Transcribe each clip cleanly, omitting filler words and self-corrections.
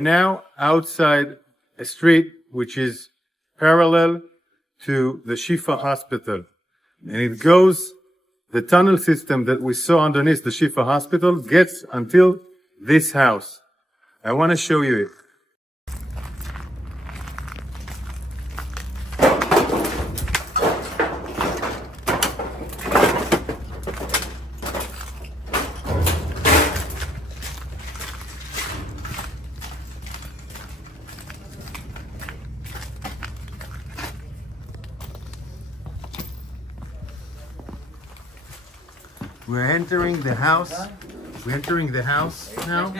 Now outside a street which is parallel to the Shifa Hospital. And it goes, the tunnel system that we saw underneath the Shifa Hospital gets until this house. I want to show you it. We're entering the house. We're entering the house now.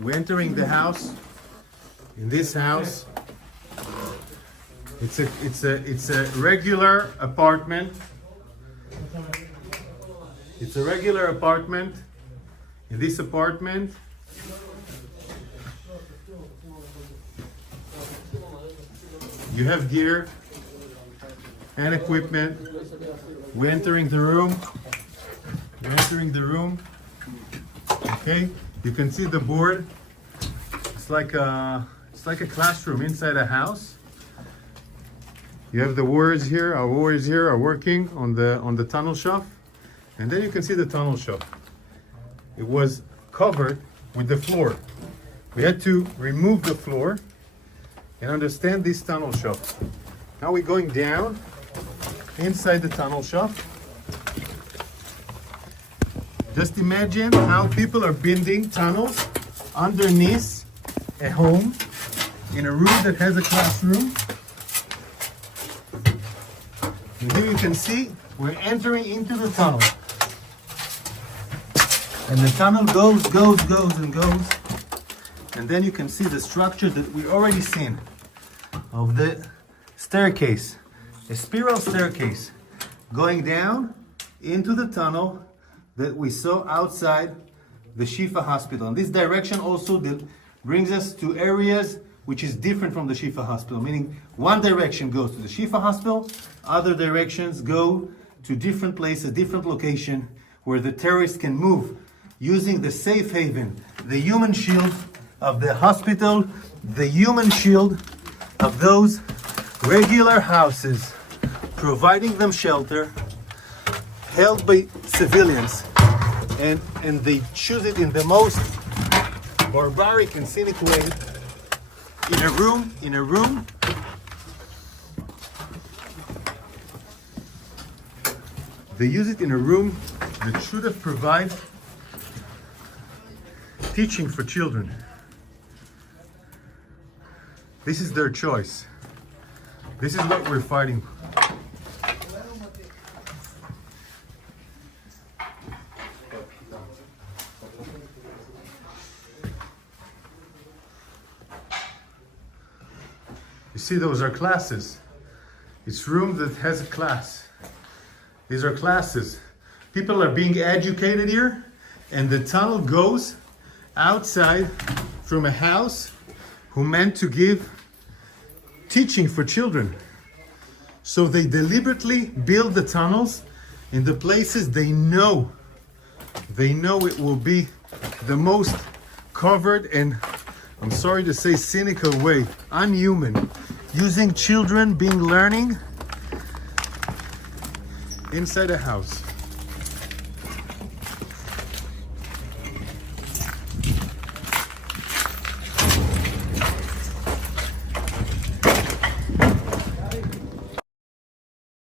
We're entering the house. In this house, it's a regular apartment. It's a regular apartment. In this apartment, you have gear and equipment. We're entering the room. We're entering the room. Okay, you can see the board. It's like a classroom inside a house. You have the warriors here. Our warriors here are working on the tunnel shaft, and then you can see the tunnel shaft. It was covered with the floor. We had to remove the floor and understand this tunnel shaft. Now we're going down inside the tunnel shaft. Just imagine how people are building tunnels underneath a home in a room that has a classroom. And here you can see we're entering into the tunnel. And the tunnel goes and goes. And then you can see the structure that we already seen of the staircase. A spiral staircase going down into the tunnel that we saw outside the Shifa Hospital. And this direction also brings us to areas which is different from the Shifa Hospital, meaning one direction goes to the Shifa Hospital, other directions go to different places, different location where the terrorists can move using the safe haven, the human shield of the hospital, the human shield of those regular houses, providing them shelter, held by civilians, and they choose it in the most barbaric and cynic way. In a room, they use it in a room that should have provided teaching for children. This is their choice. This is what we're fighting. You see, those are classes. It's room that has a class. These are classes. People are being educated here, and the tunnel goes outside from a house who meant to give teaching for children. So they deliberately build the tunnels in the places they know it will be the most covered and, I'm sorry to say, cynical way, unhuman, using children being learning inside a house.